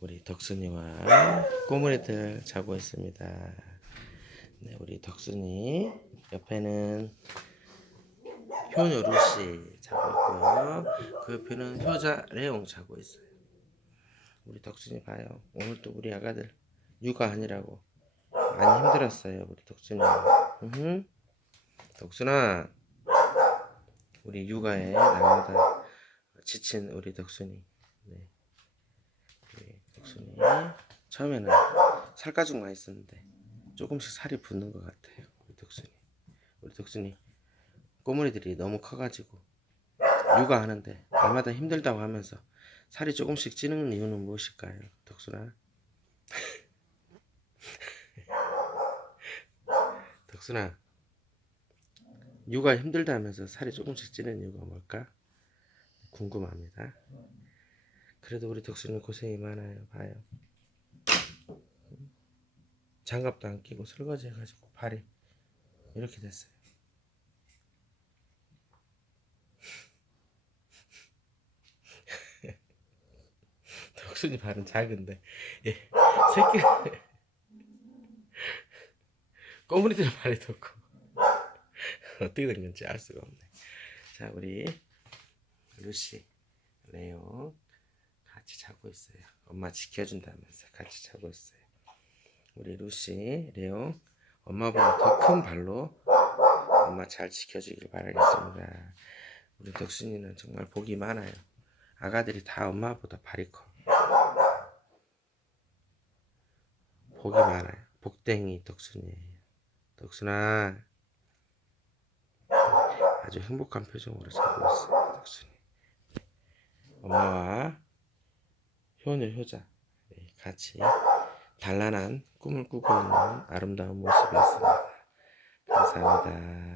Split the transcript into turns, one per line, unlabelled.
우리 덕순이와 꼬물이들 자고 있습니다. 네, 우리 덕순이 옆에는 효녀 루시 자고 있고요. 그 옆에는 효자 레옹 자고 있어요. 우리 덕순이 봐요. 오늘 또 우리 아가들 육아하느라고 많이 힘들었어요. 우리 덕순이. 으흠. 덕순아, 우리 육아에 날마다 지친 우리 덕순이. 네. 덕순이 처음에는 살가죽만 있었는데 조금씩 살이 붙는 것 같아요. 우리 덕순이. 우리 덕순이 꼬물이들이 너무 커가지고 육아하는데 날마다 힘들다고 하면서 살이 조금씩 찌는 이유는 무엇일까요, 덕순아? 덕순아, 육아 힘들다 하면서 살이 조금씩 찌는 이유가 뭘까? 궁금합니다. 그래도 우리 덕순이 고생이 많아요. 봐요. 장갑도 안 끼고 설거지 해가지고 발이 이렇게 됐어요. 덕순이 발은 작은데 예, 새끼 꼬물이들 발이 더 커. 어떻게 된 건지 알 수가 없네. 자 우리 루시, 레오 같이 자고 있어요. 엄마 지켜준다면서 같이 자고 있어요. 우리 루시, 레오 엄마보다 더 큰 발로 엄마 잘 지켜주길 바라겠습니다. 우리 덕순이는 정말 복이 많아요. 아가들이 다 엄마보다 발이 커. 복이 많아요. 복댕이 덕순이에요. 덕순아 아주 행복한 표정으로 자고 있어요. 덕순이. 엄마와 효녀 효자 네, 같이 단란한 꿈을 꾸고 있는 아름다운 모습이었습니다. 감사합니다.